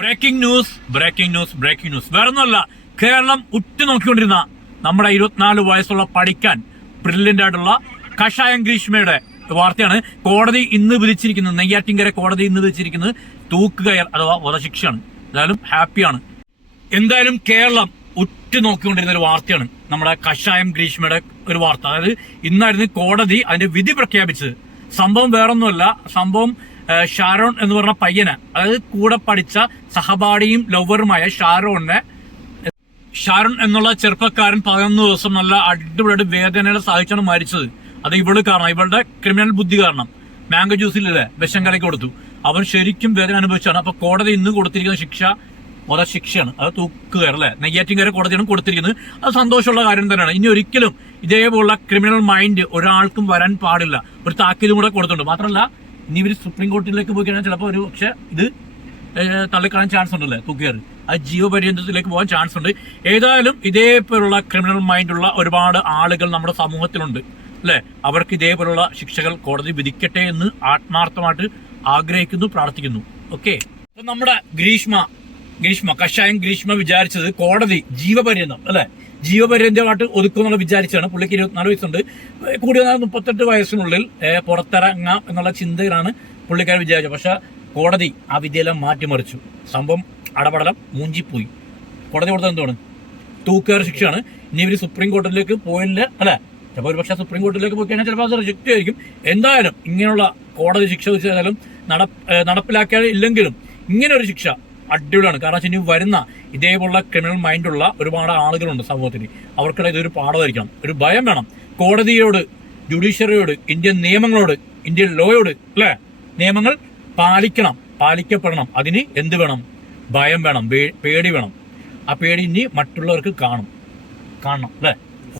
Breaking news breaking news breaking news വേറൊന്നുമല്ല കേരളം ഉറ്റുനോക്കിക്കൊണ്ടിരുന്ന നമ്മുടെ ഇരുപത്തിനാല് വയസ്സുള്ള പഠിക്കാൻ ബ്രില്യന്റ് ആയിട്ടുള്ള കഷായം ഗ്രീഷ്മയുടെ വാർത്തയാണ്. കോടതി ഇന്ന് വിധിച്ചിരിക്കുന്നത് നെയ്യാറ്റിങ്കര കോടതി ഇന്ന് വിധിച്ചിരിക്കുന്നത് തൂക്കുകയർ അഥവാ വധശിക്ഷയാണ്. എന്തായാലും ഹാപ്പിയാണ്. എന്തായാലും കേരളം ഉറ്റുനോക്കിക്കൊണ്ടിരുന്ന ഒരു വാർത്തയാണ് നമ്മുടെ കഷായം ഗ്രീഷ്മയുടെ ഒരു വാർത്ത. അതായത് ഇന്നായിരുന്നു കോടതി അതിന്റെ വിധി പ്രഖ്യാപിച്ചത്. സംഭവം വേറൊന്നുമല്ല സംഭവം ഷാരോൺ എന്ന് പറഞ്ഞ പയ്യന് അതായത് കൂടെ പഠിച്ച സഹപാഠിയും ലവറുമായ ഷാരോണിനെ ഷാരോൺ എന്നുള്ള ചെറുപ്പക്കാരൻ പതിനൊന്ന് ദിവസം നല്ല അടിപൊളിയായിട്ട് വേദനയുടെ സഹിച്ചാണ് മരിച്ചത്. അത് ഇവൾ കാരണം ഇവളുടെ ക്രിമിനൽ ബുദ്ധി കാരണം. മാംഗോ ജ്യൂസിലല്ലേ വിഷം കലക്കി കൊടുത്തു. അവൻ ശരിക്കും വേദന അനുഭവിച്ചാണ് അപ്പൊ കോടതി ഇന്ന് കൊടുത്തിരിക്കുന്ന ശിക്ഷ വധശിക്ഷയാണ് അത് തൂക്കുകയർ അല്ലെ? നെയ്യാറ്റിൻകര കോടതിയാണ് കൊടുത്തിരിക്കുന്നത്. അത് സന്തോഷമുള്ള കാര്യം തന്നെയാണ്. ഇനി ഒരിക്കലും ഇതേപോലുള്ള ക്രിമിനൽ മൈൻഡ് ഒരാൾക്കും വരാൻ പാടില്ല. ഒരു താക്കീതും കൂടെ കൊടുത്തിട്ടുണ്ട്. മാത്രമല്ല ഇനി ഇവർ സുപ്രീം കോടതിയിലേക്ക് പോയി കഴിഞ്ഞാൽ ചിലപ്പോൾ ഒരു പക്ഷേ ഇത് തള്ളിക്കാൻ ചാൻസ് ഉണ്ടല്ലേ? തൂക്കുകയറി അത് ജീവപര്യന്തത്തിലേക്ക് പോകാൻ ചാൻസ് ഉണ്ട്. ഏതായാലും ഇതേപോലുള്ള ക്രിമിനൽ മൈൻഡുള്ള ഒരുപാട് ആളുകൾ നമ്മുടെ സമൂഹത്തിലുണ്ട്. അല്ലെ? അവർക്ക് ഇതേപോലുള്ള ശിക്ഷകൾ കോടതി വിധിക്കട്ടെ എന്ന് ആത്മാർത്ഥമായിട്ട് ആഗ്രഹിക്കുന്നു പ്രാർത്ഥിക്കുന്നു. ഓക്കെ? നമ്മുടെ ഗ്രീഷ്മ ഗ്രീഷ്മ കഷായം ഗ്രീഷ്മ വിചാരിച്ചത് കോടതി ജീവപര്യന്തം അല്ലെ? ജീവപര്യന്തമായിട്ട് ഒതുക്കുമെന്നുള്ള വിചാരിച്ചാണ്. പുള്ളിക്ക് ഇരുപത്തിനാല് വയസ്സുണ്ട്. കൂടി വന്നാൽ മുപ്പത്തെട്ട് വയസ്സിനുള്ളിൽ പുറത്തിറങ്ങാം എന്നുള്ള ചിന്തയിലാണ് പുള്ളിക്കാരൻ വിചാരിച്ചത്. പക്ഷെ കോടതി ആ വിദ്യയെല്ലാം മാറ്റിമറിച്ചു. സംഭവം അടപടലം മൂഞ്ചിപ്പോയി. കോടതി കൊടുത്തത് എന്താണ് തൂക്കേറെ ശിക്ഷയാണ്. ഇനി ഇവർ സുപ്രീം കോടതിയിലേക്ക് പോയില്ല. അല്ലെ ചിലപ്പോൾ ഒരു പക്ഷേ സുപ്രീം കോടതിയിലേക്ക് പോയി കഴിഞ്ഞാൽ ചിലപ്പോൾ അത് റിജക്റ്റ് ആയിരിക്കും. എന്തായാലും ഇങ്ങനെയുള്ള കോടതി ശിക്ഷ വെച്ചാലും നടപ്പിലാക്കിയാൽ ഇല്ലെങ്കിലും ഇങ്ങനെ ഒരു ശിക്ഷ അടിപൊളിയാണ്. കാരണം വെച്ചാൽ ഇനി വരുന്ന ഇതേപോലുള്ള ക്രിമിനൽ മൈൻഡുള്ള ഒരുപാട് ആളുകളുണ്ട് സമൂഹത്തിൽ അവർക്കിടെ ഇതൊരു പാഠമായിരിക്കണം. ഒരു ഭയം വേണം. കോടതിയോട് ജുഡീഷ്യറിയോട് ഇന്ത്യൻ നിയമങ്ങളോട് ഇന്ത്യൻ ലോയോട് അല്ലേ? നിയമങ്ങൾ പാലിക്കണം. പാലിക്കപ്പെടണം. അതിന് എന്ത് വേണം? ഭയം വേണം. പേടി വേണം. ആ പേടി ഇനി മറ്റുള്ളവർക്ക് കാണും. കാണണം അല്ലേ?